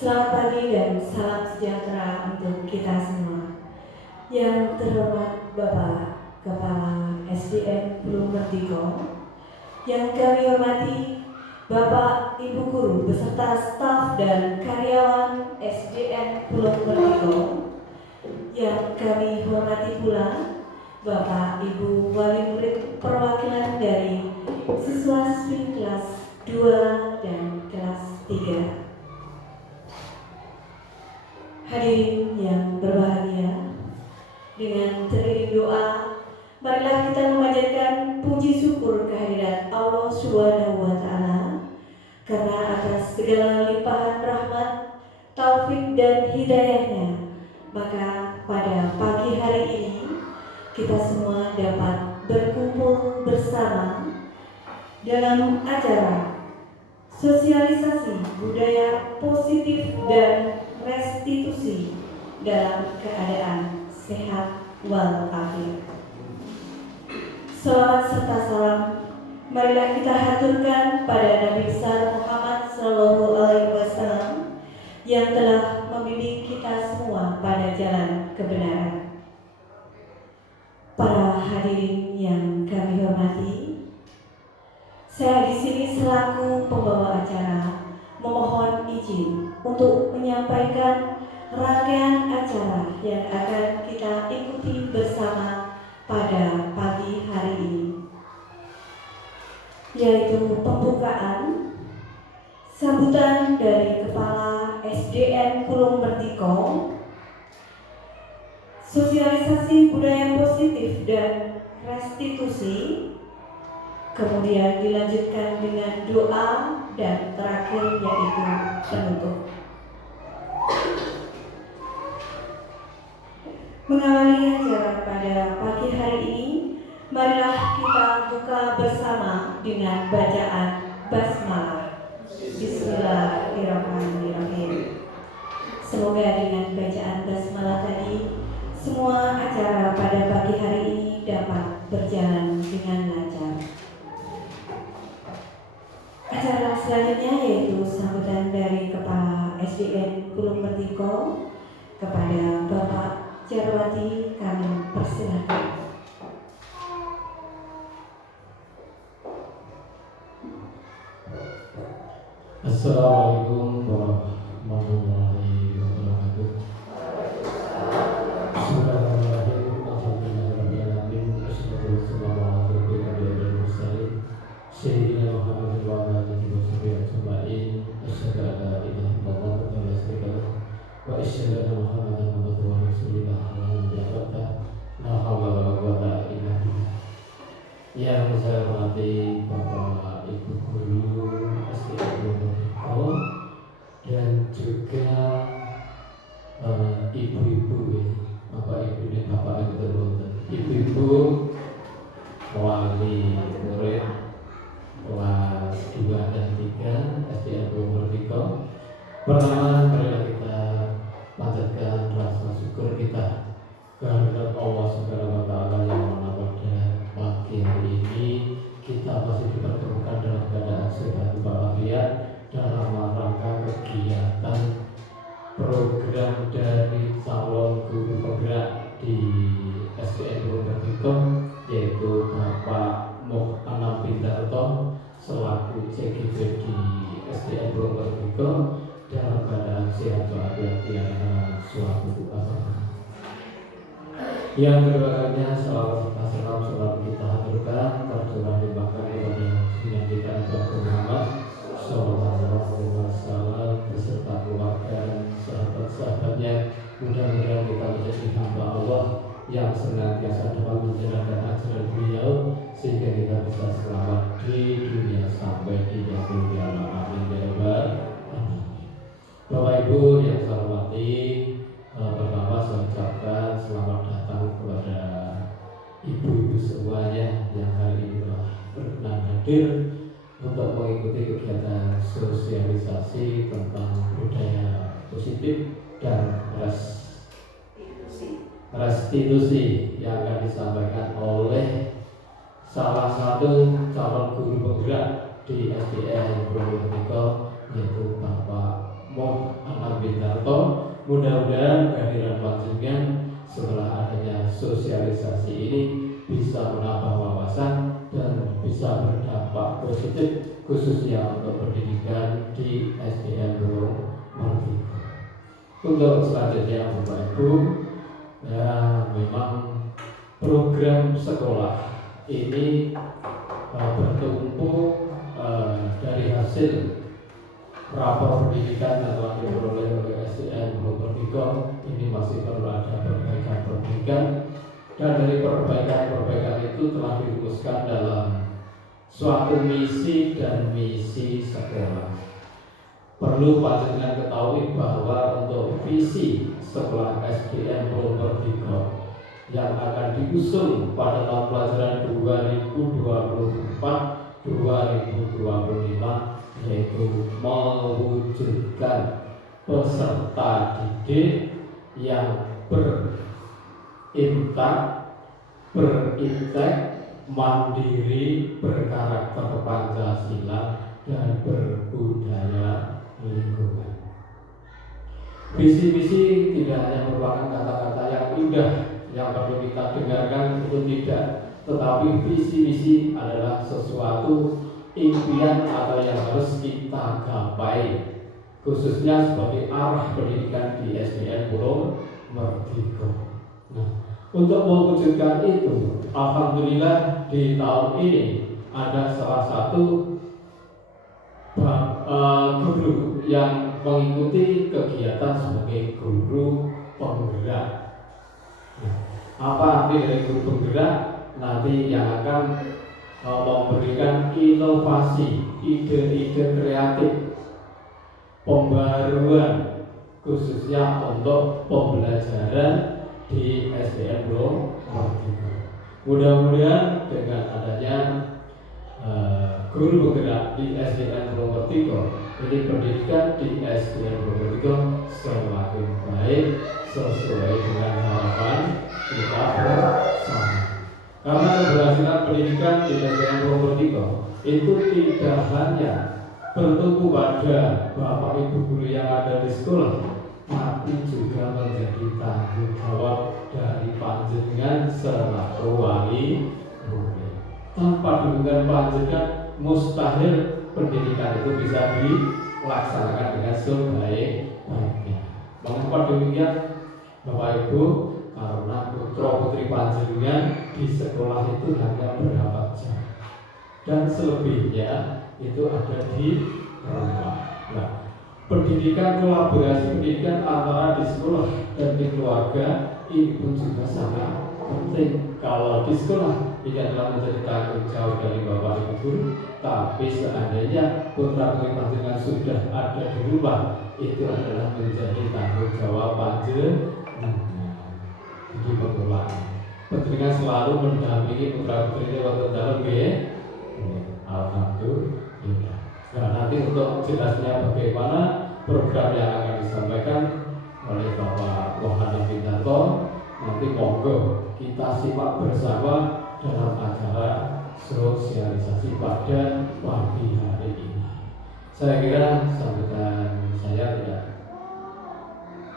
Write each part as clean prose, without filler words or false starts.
Selamat pagi dan salam sejahtera untuk kita semua. Yang terhormat Bapak Kepala SDN Pulau Mertiko, yang kami hormati Bapak Ibu Guru beserta staf dan karyawan SDN Pulau Mertiko, yang kami hormati pula Bapak Ibu Wali Murid perwakilan dari siswa-siswi kelas 2 dan kelas 3. Hadirin yang berbahagia, dengan teriring doa, marilah kita memanjatkan puji syukur kehadirat Allah Subhanahu wa Ta'ala, karena atas segala limpahan rahmat, taufik dan hidayahnya, maka pada pagi hari ini kita semua dapat berkumpul bersama dalam acara sosialisasi budaya positif dan restitusi dalam keadaan sehat walafiat. Salawat serta salam marilah kita haturkan pada Nabi besar Muhammad SAW yang telah membimbing kita semua pada jalan kebenaran. Para hadirin yang kami hormati, saya di sini selaku pembawa acara memohon izin untuk menyampaikan rangkaian acara yang akan kita ikuti bersama pada pagi hari ini, yaitu pembukaan, sambutan dari Kepala SDN Pulau Mertiko, sosialisasi budaya positif dan restitusi, kemudian dilanjutkan dengan doa, dan terakhir yaitu penutup. Mengawali acara pada pagi hari ini, marilah kita buka bersama dengan bacaan basmalah. Bismillahirrahmanirrahim. Semoga dengan bacaan basmalah tadi, semua acara pada pagi hari ini dapat berjalan dengan lancar. Acara selanjutnya yaitu sambutan dari Kepala SDN Pulau Mertiko kepada Bapak Jarwati, kami persilakan. Assalamualaikum warahmatullahi wabarakatuh. Bismillahirrahmanirrahim. Alhamdulillahirrahmanirrahim. Wassalamualaikum warahmatullahi wabarakatuh. Sayyidina Muhammad wa alihi wa sahbihi ajma'in. Asyhadu an la ilaha illallah wa la syarika lahu wa asyhadu anna Muhammadan abduhu wa rasuluhu la haula wa la quwwata illa billah. Yang saya hormati Bapak Ibu Guru SDN Mertiko dan juga ibu-ibu, Bapak Ibu dan Bapak Ibu terhormat, ibu-ibu wali murid kelas 2 dan 3 SDN Pulau Mertiko. Pertama, marilah kita panjatkan rasa syukur kita kehadirat Allah Subhanahu wa Ta'ala yang mana pada pagi hari ini kita masih dipertemukan dalam keadaan sehat walafiat dalam rangka kegiatan program dari calon guru penggerak di SDN Pulau Mertiko, yaitu Bapak Moh Anam Pindarto selaku CGP di SDN Pulau Mertiko dalam keadaan sehat walafiat tiada suatu apa. Yang kedua kalinya salawat serta salam selalu kita haturkan tercurah limpahkan kepada junjungan kita Nabi Muhammad sallallahu alaihi wasallam beserta keluarga dan sahabat-sahabatnya. Mudah-mudahan kita menjadi hamba Allah yang senantiasa dapat menjalankan ajaran beliau sehingga kita bisa selamat di dunia sampai di yaumul qiyamah. Amin ya rabbal alamin. Bapak Ibu yang saya hormati, pertama saya ucapkan selamat datang kepada ibu-ibu semuanya yang hari ini telah berkenan hadir untuk mengikuti kegiatan sosialisasi tentang budaya positif dan restitusi yang akan disampaikan oleh salah satu calon guru penggerak di SDN Pulau Mertiko, yaitu Bapak Moh Anam Bintarto. Mudah-mudahan kehadiran panjenengan setelah adanya sosialisasi ini bisa menambah wawasan dan bisa berdampak positif khususnya untuk pendidikan di SDN Bulung Merdeka. Untuk selanjutnya Bapak Ibu, ya memang program sekolah ini bertumpu dari hasil rapor pendidikan yang diperoleh oleh SDN Bulung Merdeka. Ini masih perlu ada perbaikan dan dari perbaikan itu telah dirumuskan dalam suatu misi dan misi sekolah. Perlu panjenengan ketahui bahwa untuk visi sekolah SDN Bulung Merdeka yang akan diusung pada tahun pelajaran 2024-2025 yaitu mewujudkan peserta didik yang berintek, mandiri, berkarakter Pancasila dan berbudaya lingkungan. Visi-visi tidak hanya merupakan kata-kata yang indah yang perlu kita dengarkan, itu tidak, tetapi visi-visi adalah sesuatu impian atau yang harus kita gapai, khususnya sebagai arah pendidikan di SDN Bulung Merdeka. Nah, untuk mewujudkan itu, alhamdulillah di tahun ini ada salah satu guru yang mengikuti kegiatan sebagai guru penggerak. Nah, apa arti dari guru penggerak? Nanti yang akan memberikan inovasi, ide-ide kreatif, pembaruan khususnya untuk pembelajaran di SDN Bulung Merdeka. Mudah-mudahan dengan adanya guru penggerak di SDN Bulung Merdeka, ini pendidikan di SDN Bulung Merdeka semakin baik sesuai dengan harapan kita bersama. Karena keberhasilan pendidikan di SDN Bulung Merdeka itu tidak hanya bertumpu pada Bapak Ibu guru yang ada di sekolah, tapi juga menjadi tanggung jawab dari panjenengan selaku wali murid. Tanpa dukungan panjenengan, mustahil pendidikan itu bisa dilaksanakan dengan sebaik-baiknya. Mengapa demikian, Bapak Ibu? Karena putra putri panjenengan di sekolah itu hanya berapa jam, dan selebihnya itu ada di rumah. Nah, pendidikan, kolaborasi pendidikan antara di sekolah dan di keluarga ini pun juga sangat penting. Kalau di sekolah ini adalah menjadi tanggung jawab dari Bapak Ibu guru, tapi seandainya putra putri panjenengan sudah ada di rumah, itu adalah menjadi tanggung jawab panjenengan. Di pengelolaan panjenengan selalu mendampingi putra putri waktu dalam alhamdulillah. Nah, nanti untuk jelasnya bagaimana program yang akan disampaikan oleh Bapak Anam Bintarto, nanti monggo kita simak bersama dalam acara sosialisasi pada pagi hari ini. Saya kira sambutan saya tidak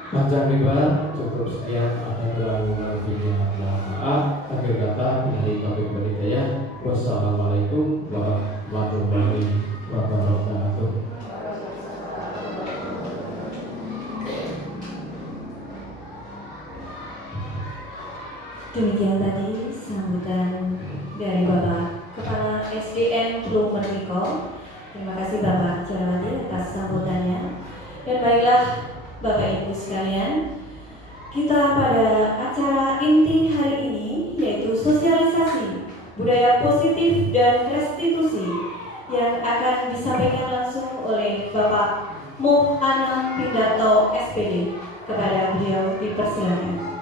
panjang lebar, cukup sekian. Ada kurang lebihnya mohon maaf. Akhir kata, dari Bapak Hidayah. Wassalamualaikum warahmatullahi wabarakatuh. Demikian tadi sambutan dari Bapak Kepala SDN Bulung Merdeka. Terima kasih Bapak Jarawati atas sambutannya. Dan baiklah Bapak Ibu sekalian, kita pada acara inti hari ini yaitu sosialisasi budaya positif dan restitusi yang akan disampaikan langsung oleh Bapak Moh Anam Bintarto SPD. Kepada beliau dipersilakan.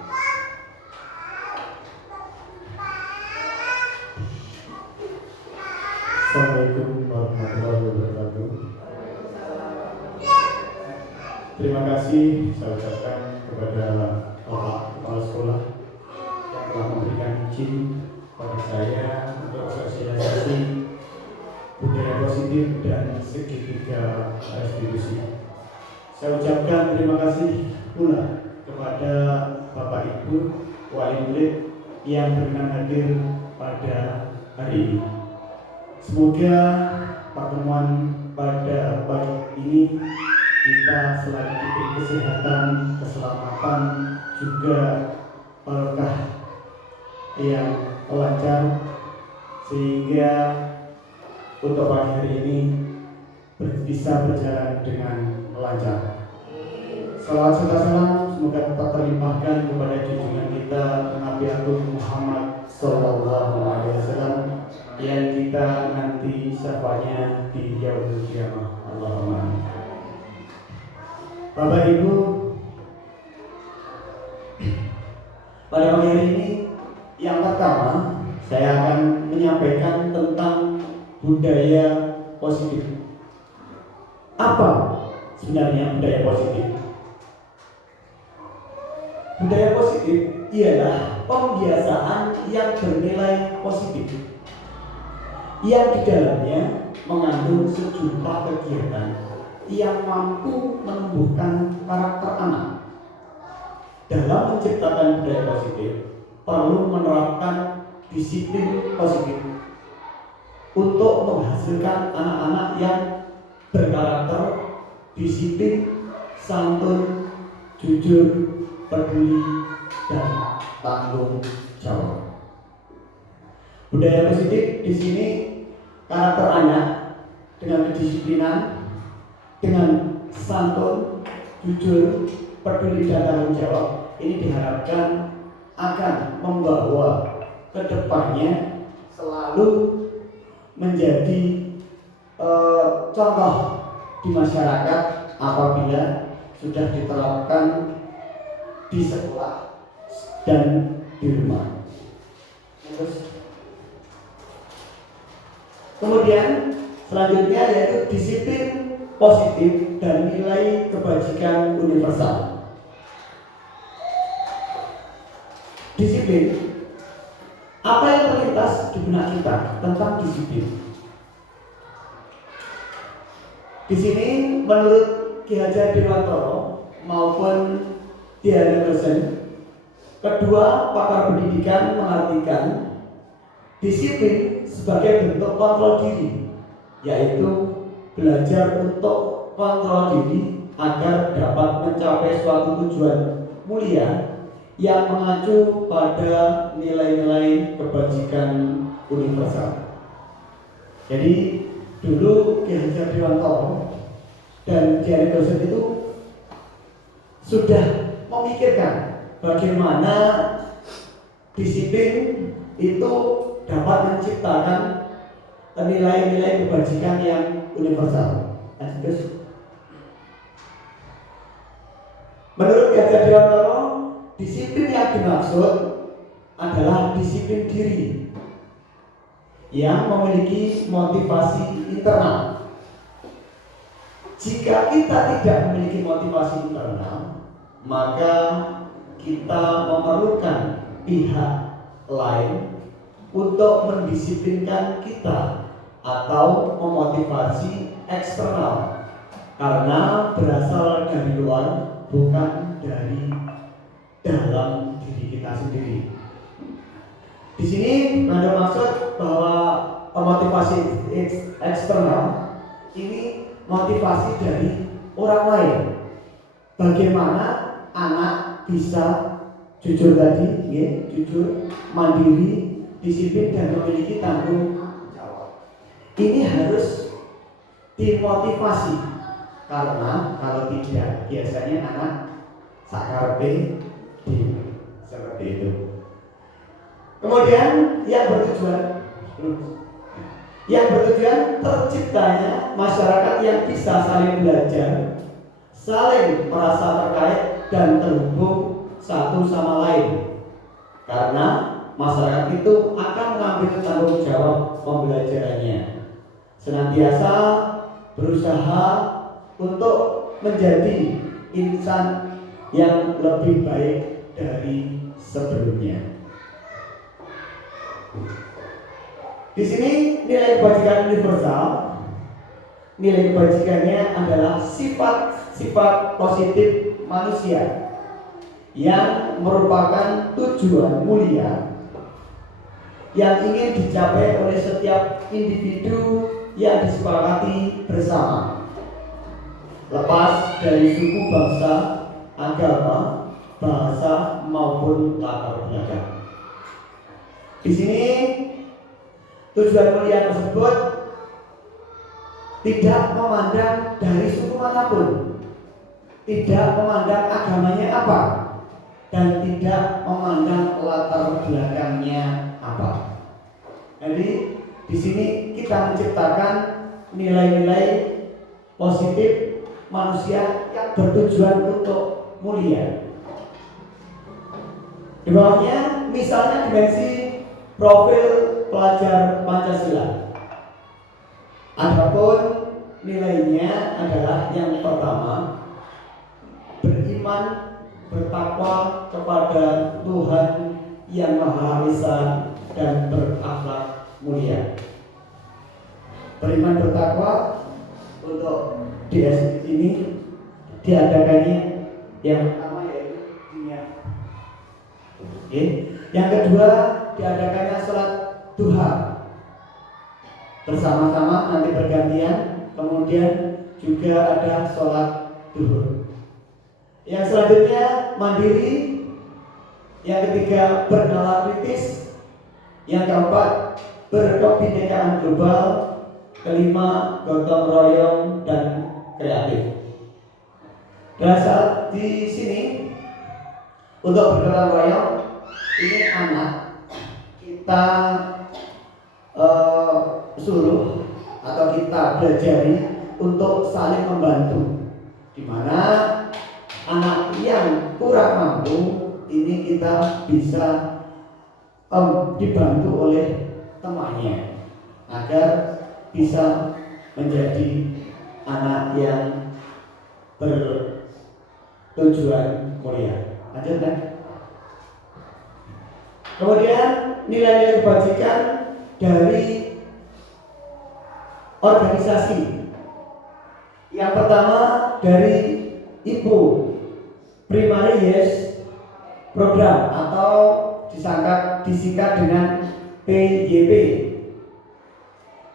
Assalamualaikum warahmatullahi wabarakatuh. Terima kasih saya ucapkan kepada Bapak Kepala Sekolah yang telah memberikan izin kepada saya untuk sosialisasi budaya positif dan segitiga restitusi. Saya ucapkan terima kasih pula kepada Bapak Ibu wali murid yang berkenan hadir pada hari ini. Semoga pertemuan pada pagi ini kita selalu diberi kesehatan, keselamatan, juga berkah yang lancar, sehingga untuk pagi hari ini bisa berjalan dengan lancar. Salawat serta salam semoga tetap terlimpahkan kepada junjungan kita Nabi Agung Muhammad Sallallahu Alaihi Wasallam yang kita nanti syafaatnya di yaumul qiyamah. Allahumma amin. Bapak Ibu, pada pagi hari ini yang pertama saya akan menyampaikan tentang budaya positif. Apa sebenarnya budaya positif? Budaya positif ialah pembiasaan yang bernilai positif, yang di dalamnya mengandung sejumlah kegiatan yang mampu menumbuhkan karakter anak. Dalam menciptakan budaya positif, perlu menerapkan disiplin positif untuk menghasilkan anak-anak yang berkarakter disiplin, santun, jujur, peduli, dan tanggung jawab. Budaya positif di sini karakter anak dengan kedisiplinan, dengan santun, jujur, peduli, dan tanggung jawab ini diharapkan akan membawa ke depannya selalu menjadi contoh di masyarakat apabila sudah diterapkan di sekolah dan di rumah. Kemudian selanjutnya yaitu disiplin positif dan nilai kebajikan universal. Disiplin, apa yang terlintas di benak kita tentang disiplin? Di sini menurut Ki Hajar Dewantoro maupun Diana Dosen, kedua pakar pendidikan mengartikan disiplin sebagai bentuk kontrol diri, yaitu belajar untuk kontrol diri agar dapat mencapai suatu tujuan mulia yang mengacu pada nilai-nilai kebajikan universal. Jadi dulu Ki Hajar Dewantoro dan Diana Dosen itu sudah memikirkan bagaimana disiplin itu dapat menciptakan nilai-nilai kebajikan yang universal. Menurut Ki Hajar Dewantoro, disiplin yang dimaksud adalah disiplin diri yang memiliki motivasi internal. Jika kita tidak memiliki motivasi internal, maka kita memerlukan pihak lain untuk mendisiplinkan kita atau memotivasi eksternal, karena berasal dari luar, bukan dari dalam diri kita sendiri. Di sini ada maksud bahwa motivasi eksternal ini motivasi dari orang lain. Bagaimana anak bisa jujur tadi, ya, jujur, mandiri, disiplin, dan memiliki tanggung jawab. Ini harus dimotivasi, karena kalau tidak biasanya anak sakarpe seperti itu. Kemudian yang bertujuan terciptanya masyarakat yang bisa saling belajar, saling merasa terkait dan terhubung satu sama lain. Karena masyarakat itu akan mengambil tanggung jawab pembelajarannya, senantiasa berusaha untuk menjadi insan yang lebih baik dari sebelumnya. Di sini nilai kebajikan universal, nilai kebajikannya adalah sifat sifat positif manusia yang merupakan tujuan mulia yang ingin dicapai oleh setiap individu yang disepakati bersama, lepas dari suku, bangsa, agama, bahasa maupun latar belakang. Di sini tujuan mulia tersebut tidak memandang dari suku manapun, tidak memandang agamanya apa, dan tidak memandang latar belakangnya apa. Jadi di sini kita menciptakan nilai-nilai positif manusia yang bertujuan untuk mulia. Di bawahnya misalnya dimensi profil pelajar Pancasila. Adapun nilainya adalah yang pertama, beriman, bertakwa kepada Tuhan yang Maha Esa dan berakhlak mulia. Beriman, bertakwa untuk di ini diadakannya yang pertama yaitu dunia. Yang kedua diadakannya sholat duha bersama-sama, nanti bergantian. Kemudian juga ada sholat duhur. Yang selanjutnya mandiri. Yang ketiga bernalar kritis. Yang keempat berkebinekaan global. Kelima gotong royong dan kreatif. Berasal di sini untuk bergotong royong ini anak kita suruh atau kita belajari untuk saling membantu, di mana anak yang kurang mampu ini kita bisa dibantu oleh temannya agar bisa menjadi anak yang bertujuan mulia. Lanjut kan? Kemudian nilai-nilai kebajikan dari organisasi. Yang pertama dari IPU, Primary Yes Program, atau disingkat dengan PYP.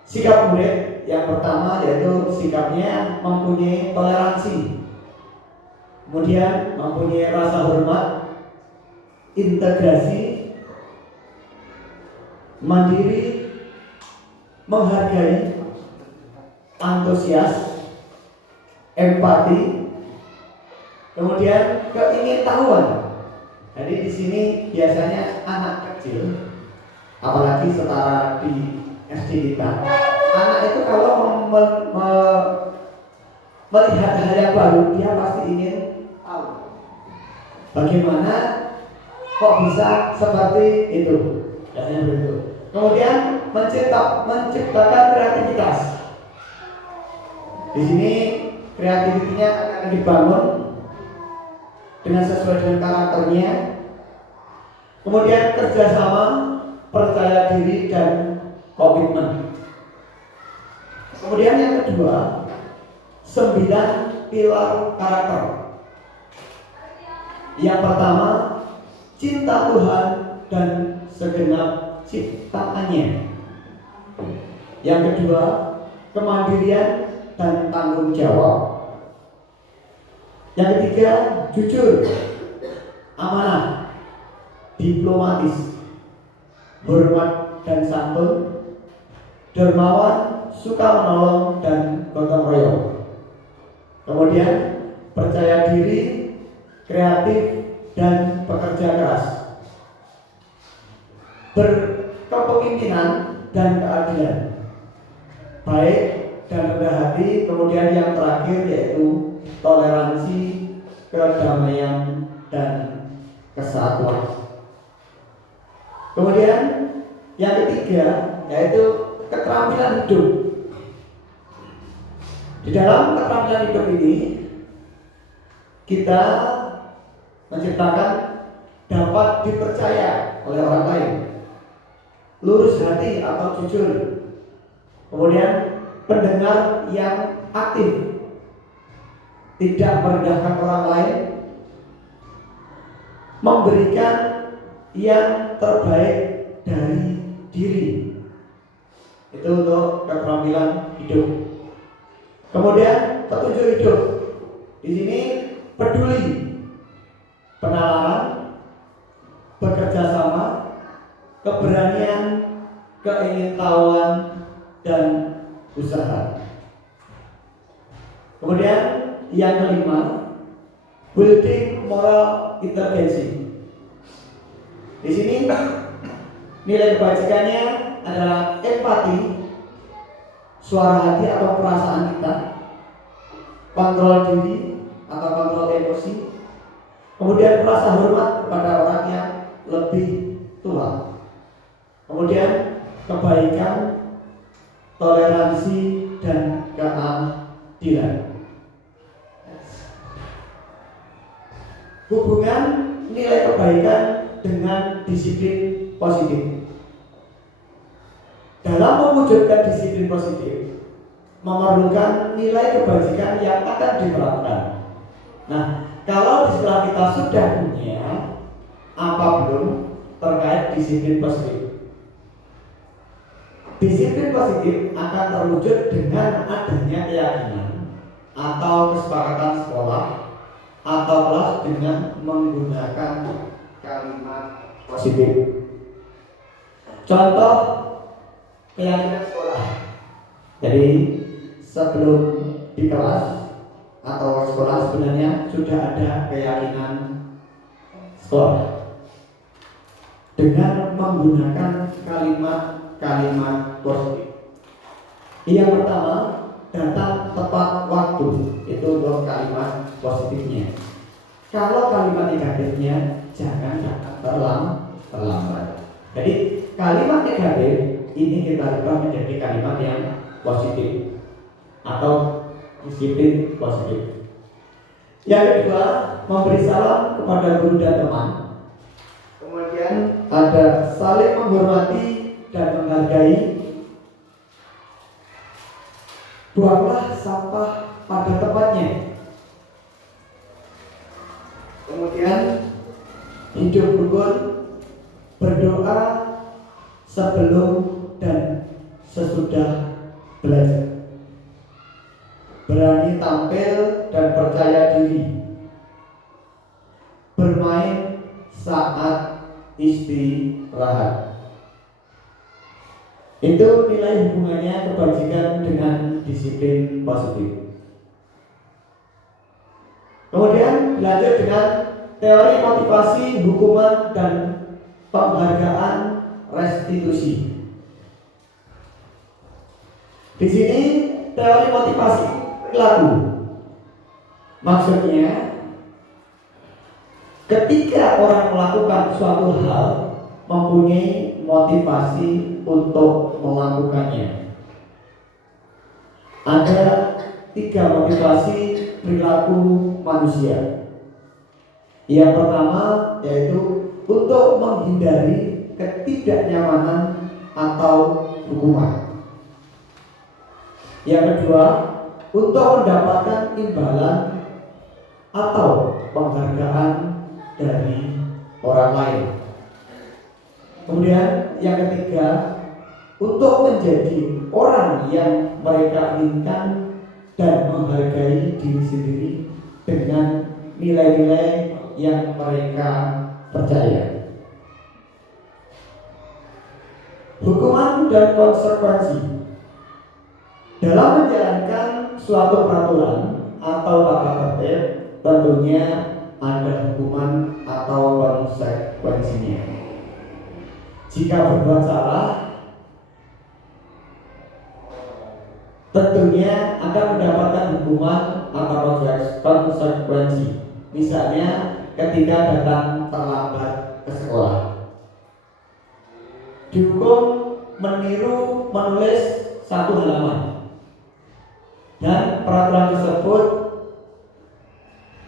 Sikap murid yang pertama yaitu sikapnya mempunyai toleransi, kemudian mempunyai rasa hormat, integrasi, mandiri, menghargai, antusias, empati, kemudian keingintahuan. Jadi di sini biasanya anak kecil, apalagi setara di SD kita, anak itu kalau melihat hal yang baru, dia pasti ingin tahu bagaimana kok bisa seperti itu. Biasanya begitu. Kemudian menciptakan kreativitas. Di sini kreativitasnya akan dibangun dengan sesuai dengan karakternya. Kemudian kerjasama, percaya diri, dan komitmen. Kemudian yang kedua, 9 pilar karakter. Yang pertama, cinta Tuhan dan segenap ciptaannya. Yang kedua, kemandirian dan tanggung jawab. Yang ketiga, jujur, amanah, diplomatis, hormat dan santun, dermawan, suka menolong, dan gotong royong. Kemudian percaya diri, kreatif, dan bekerja keras, berkepemimpinan dan keadilan, baik dan rendah hati. Kemudian yang terakhir yaitu toleransi, kedamaian, dan kesatuan. Kemudian yang ketiga yaitu keterampilan hidup. Di dalam keterampilan hidup ini kita menciptakan dapat dipercaya oleh orang lain, lurus hati atau jujur, kemudian pendengar yang aktif, tidak merendahkan orang lain, memberikan yang terbaik dari diri. Itu untuk keterampilan hidup. Kemudian petunjuk hidup. Di sini peduli, penalaran, bekerja sama, keberanian, keingintahuan, dan usaha. Kemudian yang kelima, building moral inteligensi. Di sini nilai kebajikannya adalah empati, suara hati atau perasaan kita, kontrol diri atau kontrol emosi, kemudian rasa hormat kepada orang yang lebih tua, kemudian kebaikan, toleransi, dan keadilan. Hubungan nilai kebaikan dengan disiplin positif. Dalam mewujudkan disiplin positif memerlukan nilai kebajikan yang akan diterapkan. Nah, kalau di sebelah kita sudah punya, apa belum terkait disiplin positif? Disiplin positif akan terwujud dengan adanya keyakinan atau kesepakatan sekolah atau kelas dengan menggunakan kalimat positif. Contoh keyakinan sekolah. Jadi sebelum di kelas atau sekolah sebenarnya sudah ada keyakinan sekolah dengan menggunakan kalimat positif. Yang pertama, datang tepat waktu. Itu untuk kalimat positifnya. Kalau kalimat negatifnya, jangan datang terlambat. Jadi kalimat negatif ini kita ubah menjadi kalimat yang positif atau disiplin positif. Yang kedua, memberi salam kepada guru dan teman. Kemudian ada saling menghormati dan menghargai. Buanglah sampah pada tempatnya. Kemudian hidup rukun, berdoa sebelum dan sesudah belajar. Berani tampil dan percaya diri. Bermain saat istirahat. Itu nilai hubungannya kebajikan dengan disiplin positif. Kemudian lanjut dengan teori motivasi, hukuman, dan penghargaan restitusi. Di sini teori motivasi perilaku. Maksudnya, ketika orang melakukan suatu hal mempunyai motivasi untuk melakukannya. Ada 3 motivasi perilaku manusia. Yang pertama yaitu untuk menghindari ketidaknyamanan atau hukuman. Yang kedua, untuk mendapatkan imbalan atau penghargaan dari orang lain. Kemudian yang ketiga, untuk menjadi orang yang mereka inginkan dan menghargai diri sendiri dengan nilai-nilai yang mereka percaya. Hukuman dan konsekuensi. Dalam menjalankan suatu peraturan atau tata tertib, tentunya ada hukuman atau konsekuensinya. Jika berbuat salah, tentunya akan mendapatkan hukuman atau konsekuensi. Misalnya ketika datang terlambat ke sekolah, dihukum meniru menulis 1 halaman, dan peraturan tersebut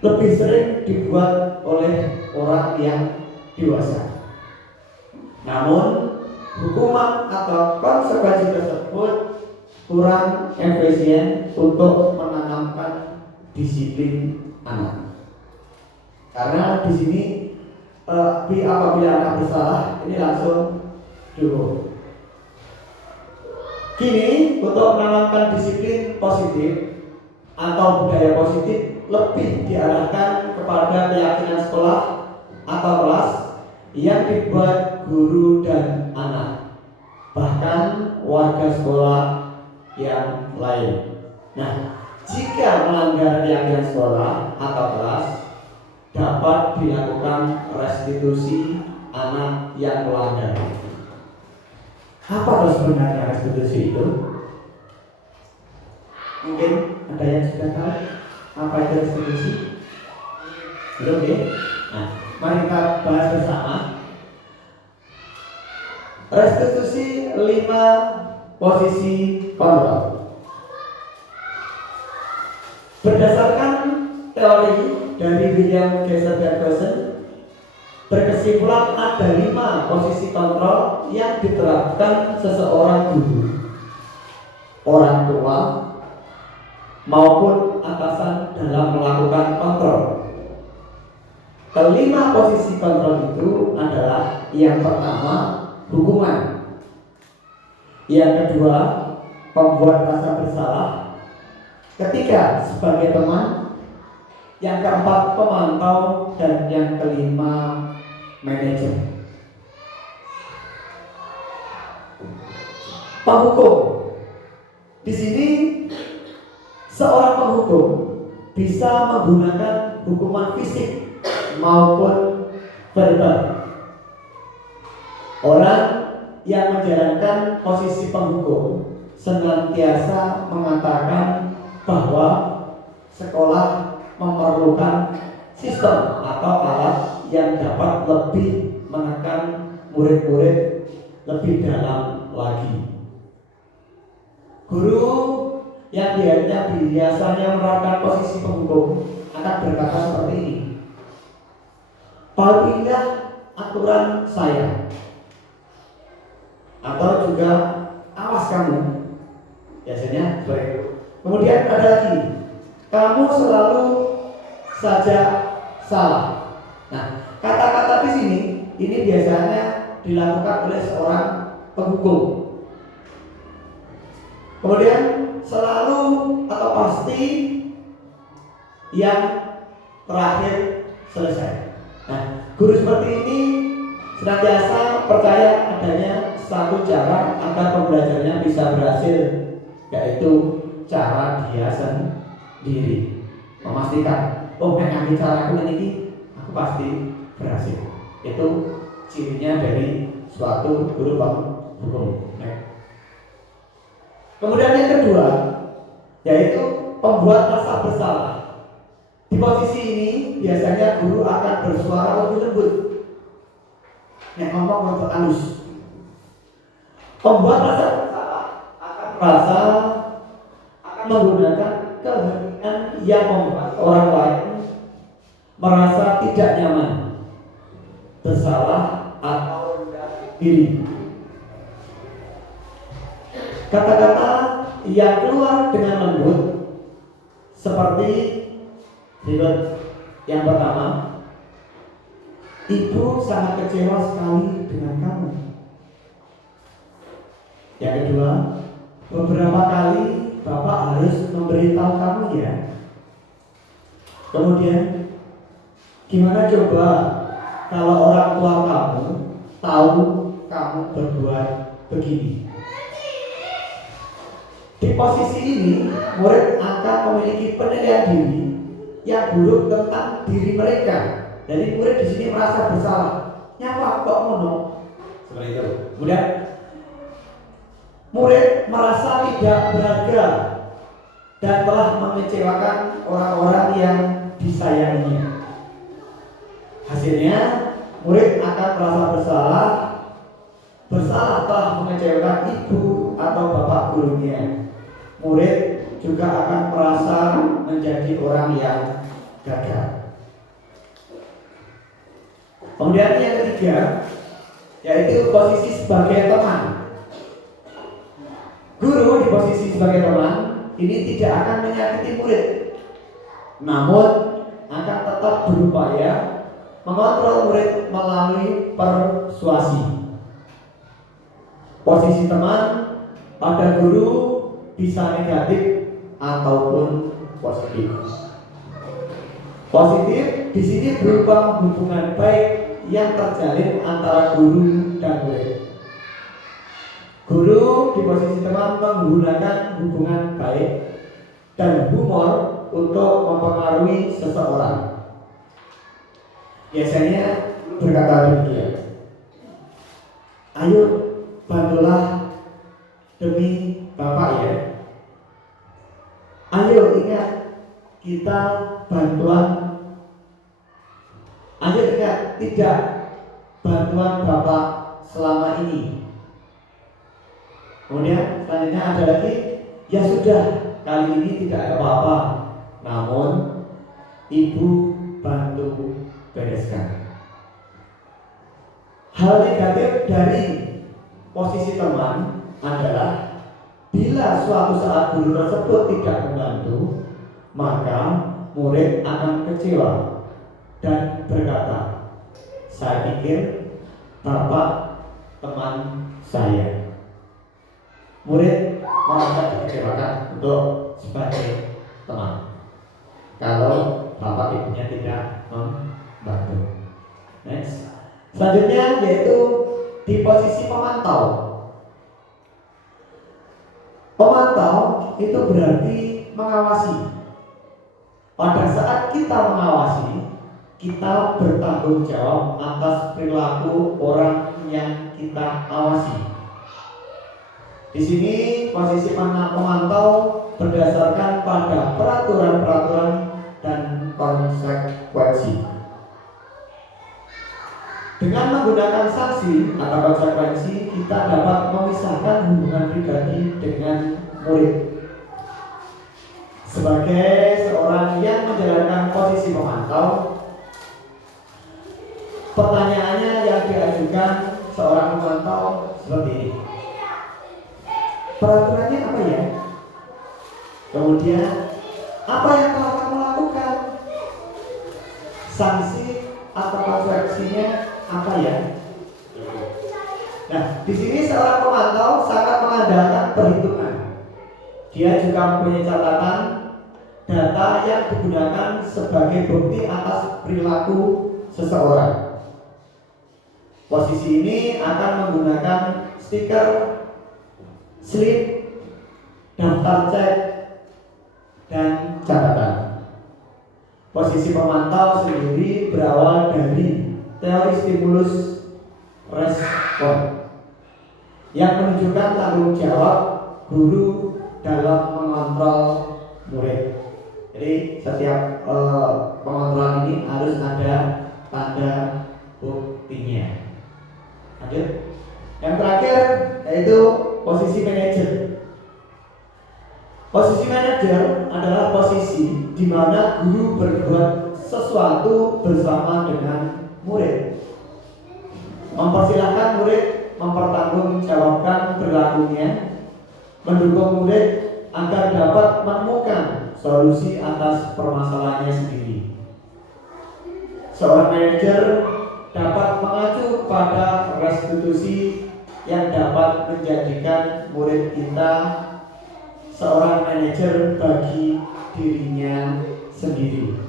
lebih sering dibuat oleh orang yang dewasa. Namun hukuman atau konsekuensi tersebut kurang efisien untuk menanamkan disiplin anak. Karena di sini apabila anak bersalah ini langsung dulu. Kini untuk menanamkan disiplin positif atau budaya positif lebih diarahkan kepada keyakinan sekolah atau kelas yang dibuat guru dan anak, bahkan warga sekolah yang lain. Nah, jika melanggar keyakinan sekolah atau kelas, dapat dilakukan restitusi anak yang melanggar. Apa sebenarnya restitusi itu? Mungkin ada yang sudah tahu apa itu restitusi? Belum ya? Nah, mari kita bahas bersama. Restitusi 5 posisi kontrol. Berdasarkan teori dari William Gesser dan Dawson, berkesimpulan ada 5 posisi kontrol yang diterapkan seseorang guru, orang tua, maupun atasan dalam melakukan kontrol. Kelima posisi kontrol itu adalah yang pertama, hukuman. Yang kedua, pembuat rasa bersalah. Ketiga, sebagai teman. Yang keempat, pemantau. Dan yang kelima, manajer. Penghukum. Di sini seorang penghukum bisa menggunakan hukuman fisik maupun verbal. Orang yang menjalankan posisi penghukum senantiasa mengatakan bahwa sekolah memerlukan sistem atau alat yang dapat lebih menekan murid-murid lebih dalam lagi. Guru yang biasanya menerapkan posisi penghukum akan berkata seperti ini: patuhilah aturan saya, atau juga awas kamu. Biasanya seperti itu. Kemudian ada lagi, kamu selalu saja salah. Nah, kata-kata di sini ini biasanya dilakukan oleh seorang penghukum. Kemudian selalu atau pasti, yang terakhir selesai. Nah, guru seperti ini senantiasa percaya adanya satu cara agar pembelajarannya bisa berhasil, yaitu cara dia sendiri. Memastikan, oh nanti caraku ini aku pasti berhasil. Itu cirinya dari suatu guru penghukum. Kemudian yang kedua, yaitu pembuat rasa bersalah. Di posisi ini biasanya guru akan bersuara lebih lembut, yang ngomong untuk halus. Pembuat rasa bersalah akan menggunakan keheningan yang membuat orang lain merasa tidak nyaman, bersalah atau rendah diri. Kata-kata yang keluar dengan lembut seperti berikut. Yang pertama, ibu sangat kecewa sekali dengan kamu. Yang kedua, beberapa kali bapak harus memberitahu kamu ya. Kemudian, gimana coba kalau orang tua kamu tahu kamu berbuat begini? Di posisi ini, murid akan memiliki penilaian diri yang buruk tentang diri mereka. Jadi murid di sini merasa bersalah. Nyapa kok ngono? Seperti itu. Kemudian murid merasa tidak berharga dan telah mengecewakan orang-orang yang disayanginya. Hasilnya, murid akan merasa bersalah telah mengecewakan ibu atau bapak gurunya. Murid juga akan merasa menjadi orang yang gagal. Kemudian yang ketiga, yaitu posisi sebagai teman. Guru di posisi sebagai teman ini tidak akan menyakiti murid. namun akan tetap berupaya mengontrol murid melalui persuasi. Posisi teman pada guru bisa negatif ataupun positif. Positif di sini berupa hubungan baik yang terjalin antara guru dan murid. Guru di posisi teman menggunakan hubungan baik dan humor untuk mempengaruhi seseorang. Biasanya berkata demikian, ayo bantulah demi Bapak ya. Ayo ingat kita bantuan. Ayo ingat tidak bantuan Bapak selama ini. Kemudian selanjutnya ada lagi, ya sudah kali ini tidak ada apa-apa, namun Ibu bantu bereskan. Hal negatif dari posisi teman adalah bila suatu saat guru tersebut tidak membantu, maka murid akan kecewa dan berkata, saya pikir Bapak teman saya. Murid merasa dikecewakan untuk sebagai teman kalau Bapak ibunya tidak membantu. Next. Selanjutnya yaitu di posisi pemantau. Pemantau itu berarti mengawasi. Pada saat kita mengawasi, kita bertanggung jawab atas perilaku orang yang kita awasi. Di sini posisi pemantau berdasarkan pada peraturan-peraturan dan konsekuensi. Dengan menggunakan sanksi atau konsekuensi, kita dapat memisahkan hubungan pribadi dengan murid. Sebagai seorang yang menjalankan posisi pemantau, pertanyaannya yang diajukan seorang pemantau seperti ini. Peraturannya apa ya? Kemudian, apa yang telah kamu lakukan? Sanksi atau konsekuensinya apa ya? Nah, di sini seorang pemantau sangat mengandalkan perhitungan. Dia juga mempunyai catatan data yang digunakan sebagai bukti atas perilaku seseorang. Posisi ini akan menggunakan stiker, slip, daftar cek, dan catatan. Posisi pemantau sendiri berawal dari teori stimulus respon yang menunjukkan tanggung jawab guru dalam mengontrol murid. Jadi setiap pengontrolan ini harus ada tanda buktinya. Lanjut. Yang terakhir yaitu posisi manajer. Posisi manajer adalah posisi di mana guru berbuat sesuatu bersama dengan murid. Mempersilahkan murid mempertanggungjawabkan perilakunya, mendukung murid agar dapat menemukan solusi atas permasalahannya sendiri. Seorang manajer dapat mengacu pada restitusi yang dapat menjadikan murid kita seorang manajer bagi dirinya sendiri.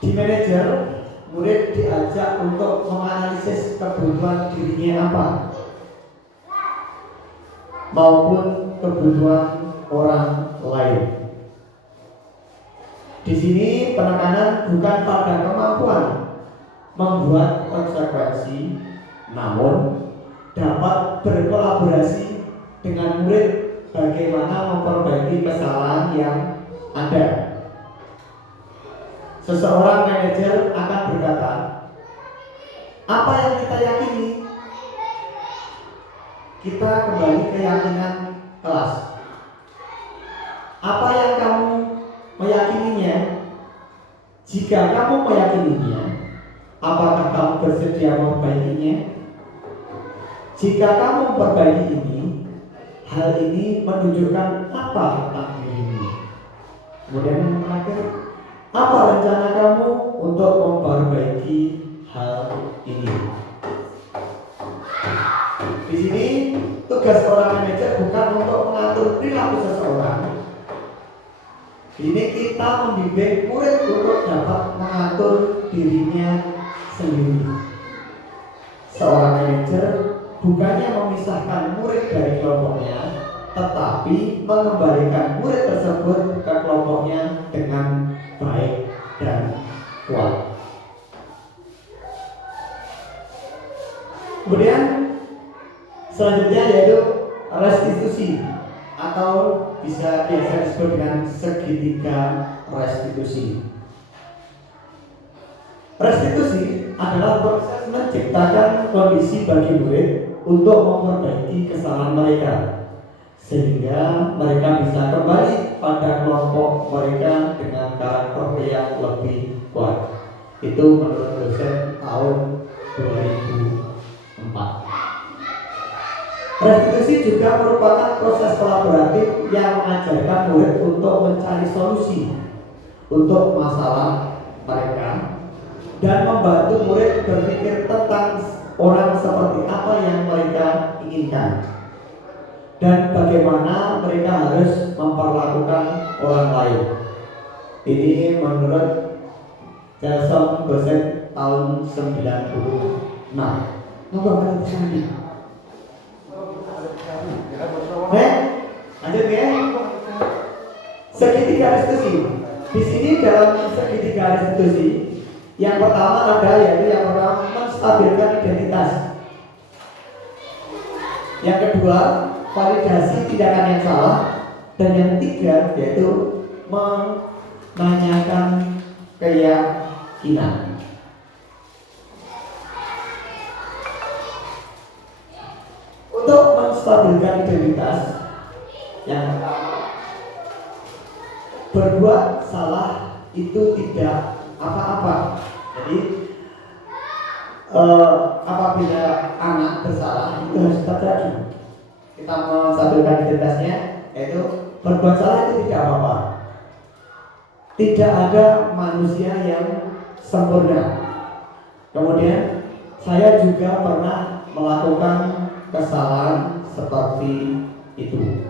Di manajer, murid diajak untuk menganalisis kebutuhan dirinya apa maupun kebutuhan orang lain. Di sini penekanan bukan pada kemampuan membuat konsekuensi, namun dapat berkolaborasi dengan murid bagaimana memperbaiki kesalahan yang ada. Seseorang manajer akan berkata, apa yang kita yakini? Kita kembali ke keyakinan kelas. Apa yang kamu meyakininya? Jika kamu meyakininya, apakah kamu bersedia memperbaikinya? Jika kamu memperbaiki ini, hal ini menunjukkan apa tentang dirimu? Kemudian yang terakhir, apa rencana kamu untuk memperbaiki hal ini? Di sini tugas seorang manajer bukan untuk mengatur perilaku seseorang. Di sini kita membimbing murid untuk dapat mengatur dirinya sendiri. Seorang manajer bukannya memisahkan murid dari kelompoknya, tetapi mengembalikan murid tersebut ke kelompoknya dengan baik dan kuat. Kemudian selanjutnya yaitu restitusi, atau biasa disebut dengan segitiga restitusi. Restitusi adalah proses menciptakan kondisi bagi murid untuk memperbaiki kesalahan mereka, sehingga mereka bisa kembali pada kelompok mereka dengan karakter yang lebih kuat. Itu menurut dosen tahun 2004. Restitusi juga merupakan proses kolaboratif yang mengajarkan murid untuk mencari solusi untuk masalah mereka dan membantu murid berpikir tentang orang seperti apa yang mereka inginkan dan bagaimana mereka harus memperlakukan orang lain. Ini menurut Jason dosen tahun 96. Nomor berapa tadi? Lanjut ya. Segitiga restitusi. Di sini dalam segitiga restitusi, yang pertama ada yaitu yang pertama menstabilkan identitas. Yang kedua, validasi tindakan yang salah, dan yang ketiga yaitu menanyakan keyakinan. Untuk menstabilkan identitas, yang pertama, berbuat salah itu tidak apa-apa. Jadi apabila anak bersalah itu harus terjadi. Kita menstabilkan identitasnya, yaitu berbuat salah itu tidak apa-apa. Tidak ada manusia yang sempurna. Kemudian saya juga pernah melakukan kesalahan seperti itu.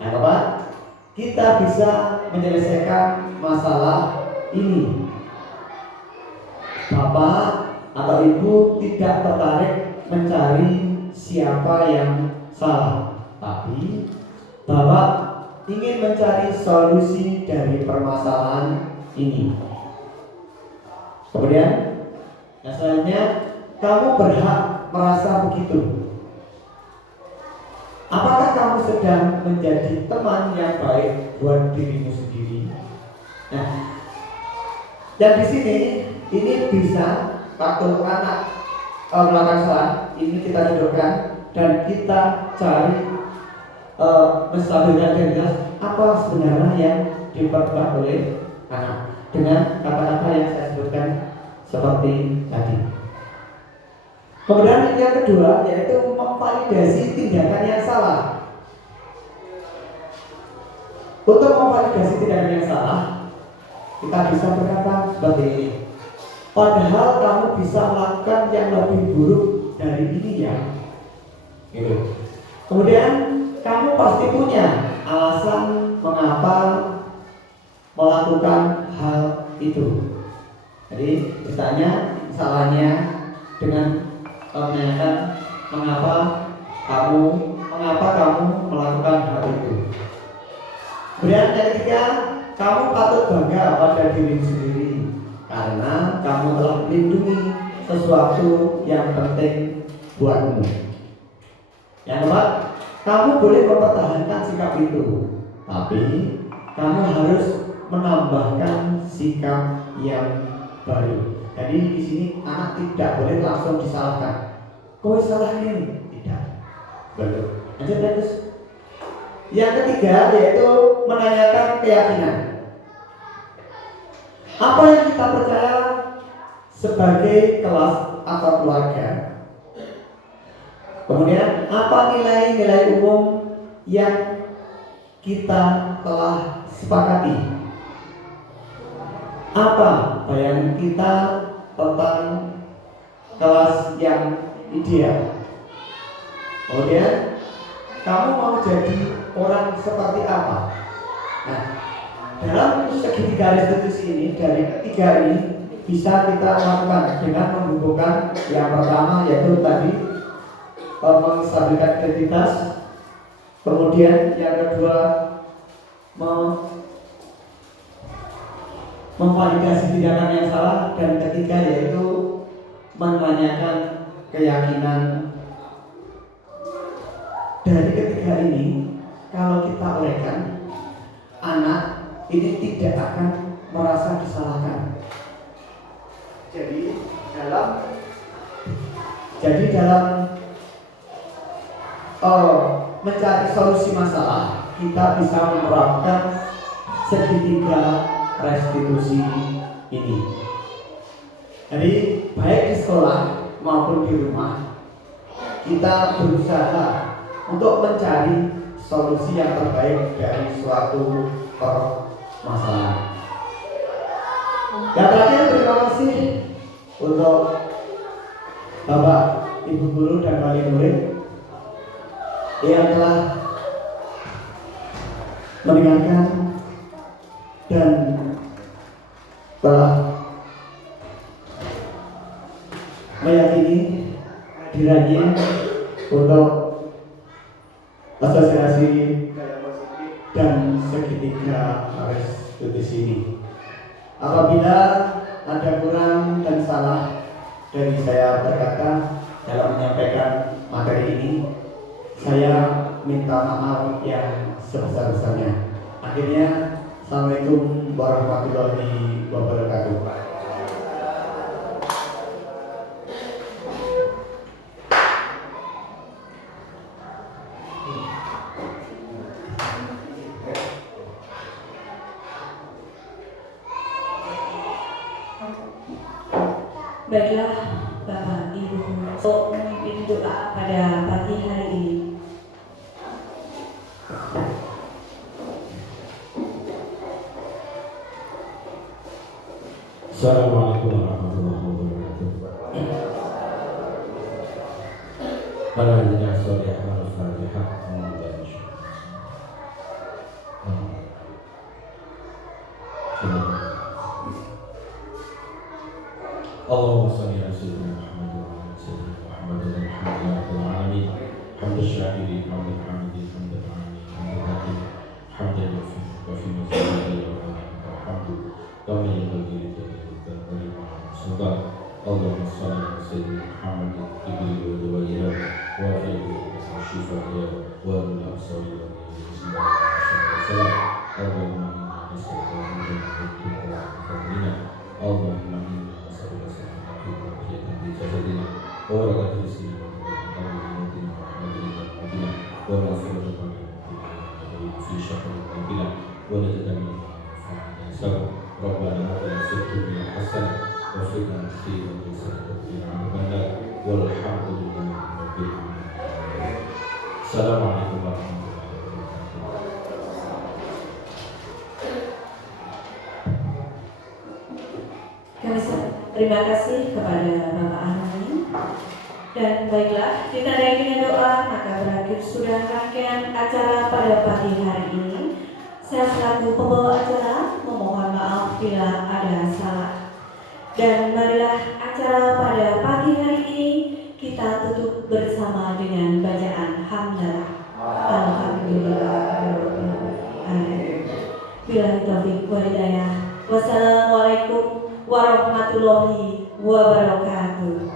Nah, Bapak, kita bisa menyelesaikan masalah ini. Bapak atau Ibu tidak tertarik mencari siapa yang salah, tapi Bapak ingin mencari solusi dari permasalahan ini. Kemudian, yang selanjutnya, kamu berhak merasa begitu. Apakah kamu sedang menjadi teman yang baik buat dirimu sendiri? Nah, dan di sini ini bisa waktu anak melakukan salah, ini kita dudukkan dan kita cari menstabilkan identitas apa sebenarnya yang diperbuat oleh anak dengan kata-kata yang saya sebutkan seperti tadi. Kemudian yang kedua yaitu memvalidasi tindakan yang salah. Untuk memvalidasi tindakan yang salah, kita bisa berkata seperti ini. Padahal kamu bisa melakukan yang lebih buruk dari ini ya. Gitu. Kemudian kamu pasti punya alasan mengapa melakukan hal itu. Jadi ditanya salahnya dengan menanyakan mengapa kamu melakukan hal itu. Kemudian yang ketiga, kamu patut bangga pada diri sendiri karena kamu telah melindungi sesuatu yang penting buatmu. Yang keempat, kamu boleh mempertahankan sikap itu, tapi kamu harus menambahkan sikap yang baru. Jadi di sini anak tidak boleh langsung disalahkan. Kau salah ini? Tidak. Betul. Lanjut terus. Yang ketiga yaitu menanyakan keyakinan. Apa yang kita percaya sebagai kelas atau keluarga? Kemudian apa nilai-nilai umum yang kita telah sepakati. Apa bayangan kita tentang kelas yang ideal? Kemudian kamu mau jadi orang seperti apa? Nah, dalam segitiga restitusi ini, dari ketiga ini bisa kita lakukan dengan menghubungkan yang pertama yaitu tadi menstabilkan identitas, kemudian yang kedua memvalidasi tindakan yang salah, dan ketiga yaitu menanyakan keyakinan. Dari ketiga ini, kalau kita uraikan, anak ini tidak akan merasa disalahkan. Jadi dalam mencari solusi masalah, kita bisa menerapkan segitiga restitusi ini. Jadi baik di sekolah maupun di rumah, kita berusaha untuk mencari solusi yang terbaik dari suatu permasalahan. Dan terakhir, terima kasih untuk Bapak, Ibu Guru, dan wali murid yang telah mendengarkan dan telah meyakini hadirannya untuk asosiasi dan segitiga restitusi ini. Apabila ada kurang dan salah dari saya berkata dalam menyampaikan materi ini, saya minta maaf yang sebesar-besarnya. Akhirnya, Assalamualaikum warahmatullahi wabarakatuh. Baiklah Bapak Ibu, untuk memimpin doa pada pagi hari ini. Assalamualaikum warahmatullahi wabarakatuh. Para hadirin sekalian, Al-Fatihah. Allahumma shalli ala sayyidina Muhammad wa ala sayyidina Muhammad alhamdulillahil alamin. Hamdan syakirin, hamdan hamidin, hamdan alamin, hamdan hakim, hamdan wa fi mazalihi wa alhamdu kama yanbaghi li jalali sultan. Allahumma shalli ala sayyidina Muhammad ibni wa ilah wa fi shifaihi wa min absari wa bismillahirrahmanirrahim. Allahumma inna nas'aluka min fadlika wa fadlina. Allahumma inna جسدنا ورقة رزقنا وموتنا وموتنا ومغفرة في شهر قلبنا ونتدمر سبب ربنا آتنا في الدنيا حسنة وفي الآخرة حسنة وقنا عذاب النار والحمد لله رب العالمين. السلام عليكم ورحمة الله. Terima kasih kepada Bapak Anani. Dan baiklah, ditandai dengan doa, maka berakhir sudah rangkaian acara pada pagi hari ini. Saya selaku pembawa acara memohon maaf bila ada salah. Dan marilah acara pada pagi hari ini kita tutup bersama dengan bacaan hamdalah. Alhamdulillah. Amin. Billahi taufiq wal hidayah. Wassalamualaikum warahmatullahi wabarakatuh.